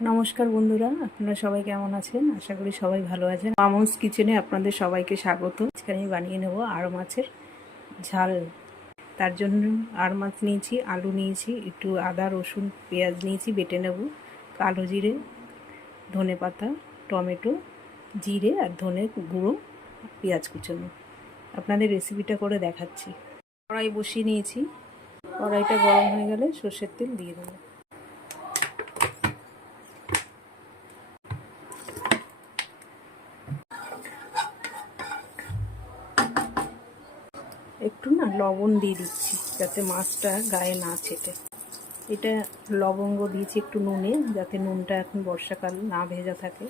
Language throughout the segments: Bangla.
নমস্কার বন্ধুরা, আপনারা সবাই কেমন আছেন? আশা করি সবাই ভালো আছেন। মামুস কিচেনে আপনাদের সবাইকে স্বাগত। আজকে আমি বানিয়ে নেব আড় মাছের ঝাল। তার জন্য আড় মাছ নিয়েছি, আলু নিয়েছি, একটু আদা রসুন পেঁয়াজ নিয়েছি, বেটে নেব, কালো জিরে, ধনেপাতা, টমেটো, জিরে আর ধনে গুঁড়ো, পেঁয়াজ কুচোনো। আপনাদের রেসিপিটা করে দেখাচ্ছি। কড়াই বসিয়ে নিয়েছি, কড়াইটা গরম হয়ে গেলে সর্ষের তেল দিয়ে দেবো। একটু লবণ দিয়ে দিচ্ছি যাতে মাছটা গায়ে না ছেটে। এটা লবঙ্গ দিয়েছি একটু নুনে, যাতে নুনটা এখন বর্ষাকাল না ভেজা থাকে।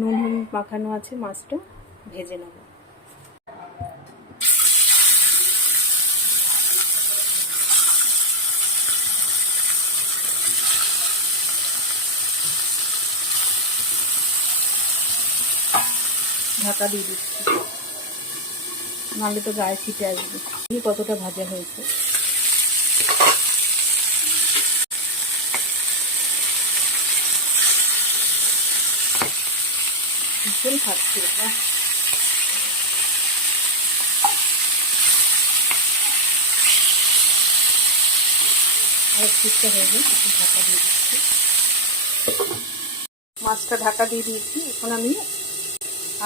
নুন মাখানো আছে, মাছটা ভেজে নেব। ঢাকা দিয়ে দিচ্ছি, নাহলে তো গায়ে ছিটে আসবে। কতটা ভাজা হয়েছে। ভীষণ খাচ্ছি এটা। আর ঠিকটা হয়ে যায়, একটু ঢাকা দিয়ে দিচ্ছি। মাছটা ঢাকা দিয়ে দিয়েছি। এখন আমি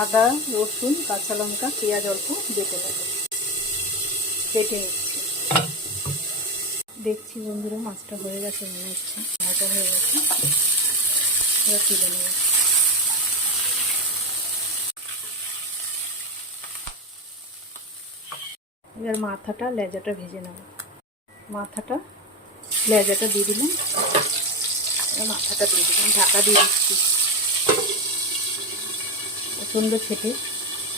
আদা রসুন কাঁচা লঙ্কা পেঁয়াজ অল্প বেটে নেব, বেটে নিচ্ছি। দেখছি বন্ধুরা, মাছটা হয়ে গেছে মনে হচ্ছে, ভাজা হয়ে গেছে। এবার তুলে নেব। এবার মাথাটা লেজাটা ভেজে নেব। মাথাটা লেজাটা দিয়ে দিলাম, মাথাটা দিয়ে দিলাম, ঢাকা দিয়ে দিচ্ছি। প্রচণ্ড ছেটে,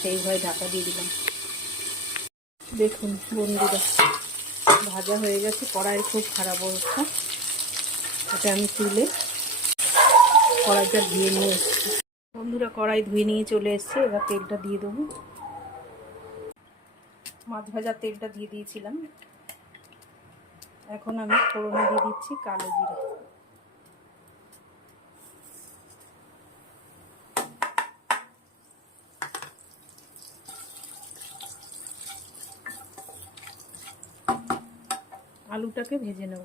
সেই ভয়ে ঢাকা দিয়ে দিলাম। দেখুন বন্ধুরা, ভাজা হয়ে গেছে। কড়াইয়ের খুব খারাপ অবস্থা, এটা আমি তুলে কড়াইটা ধুয়ে নিয়ে এসেছি। বন্ধুরা, কড়াই ধুয়ে নিয়ে চলে এসেছে। এবার তেলটা দিয়ে দেবো। মাছ ভাজার তেলটা দিয়ে দিয়েছিলাম। এখন আমি ফোড়নে দিয়ে দিচ্ছি কালো জিরে, আলুটাকে ভেজে নেব।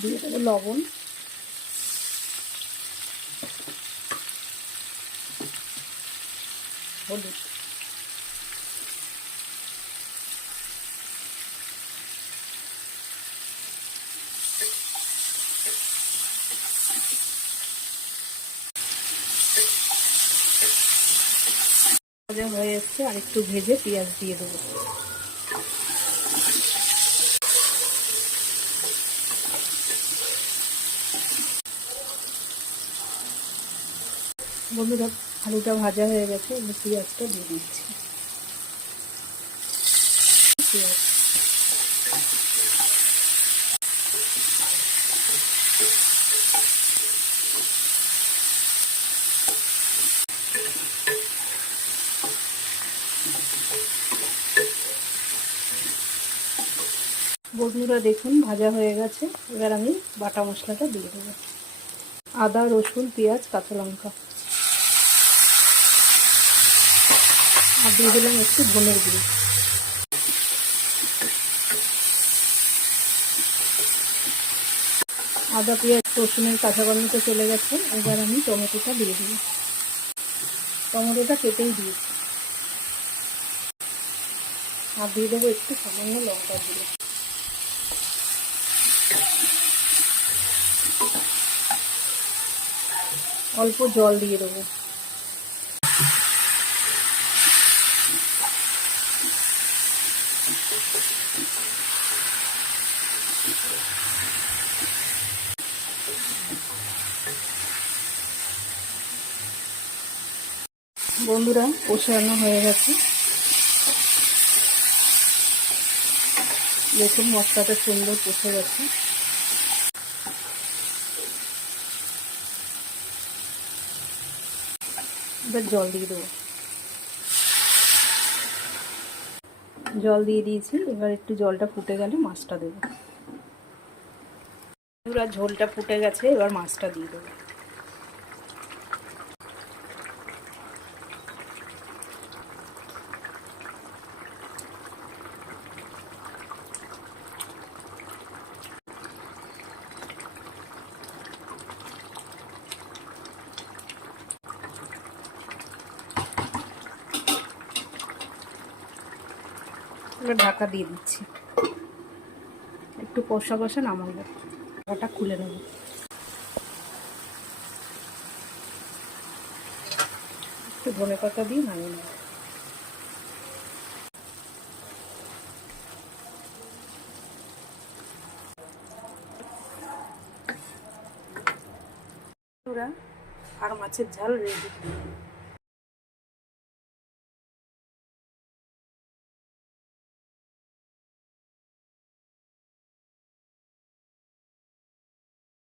দিয়ে দেবো লবণ, হলুদ, ভাজা হয়ে এসছে। আর একটু ভেজে পেঁয়াজ দিয়ে দেবো। বন্ধুরা, আলুটা ভাজা হয়ে গেছে, এবার পেঁয়াজটা দিয়ে দিচ্ছি। পেঁয়াজ বন্ধুরা দেখুন ভাজা হয়ে গেছে। এবার আমি বাটা মশলাটা দিয়ে দেবো। আদা রসুন পেঁয়াজ কাঁচা লঙ্কা, আর দিয়ে দিলাম একটু ধনের গুঁড়ো। আদা পেঁয়াজ রসুনের কাঁচা গন্ধটা চলে গেছে। এবার আমি টমেটোটা দিয়ে দেবো। টমেটোটা কেটেই দিয়েছি। আর দিয়ে দেবো একটু সামান্য লঙ্কা গুঁড়ো। অল্প জল দিয়ে দেবো। বন্ধুরা, কষানো হয়ে গেছে। দেখুন মশলাটা সুন্দর কষে গেছে। এবার জল দিয়ে দেবো। জল দিয়ে দিয়েছি, এবার একটু জলটা ফুটে গেলে মাছটা দেবো। পুরো ঝোলটা ফুটে গেছে, এবার মাছটা দিয়ে দেবো। এবার ঢাকা দিয়ে দিচ্ছি, একটু কষা কষা নামাবো। ঢাকাটা খুলে নেব। একটু ধনে পাতা দিয়ে নামিয়ে নেব। আর মাছের ঝাল রেডি।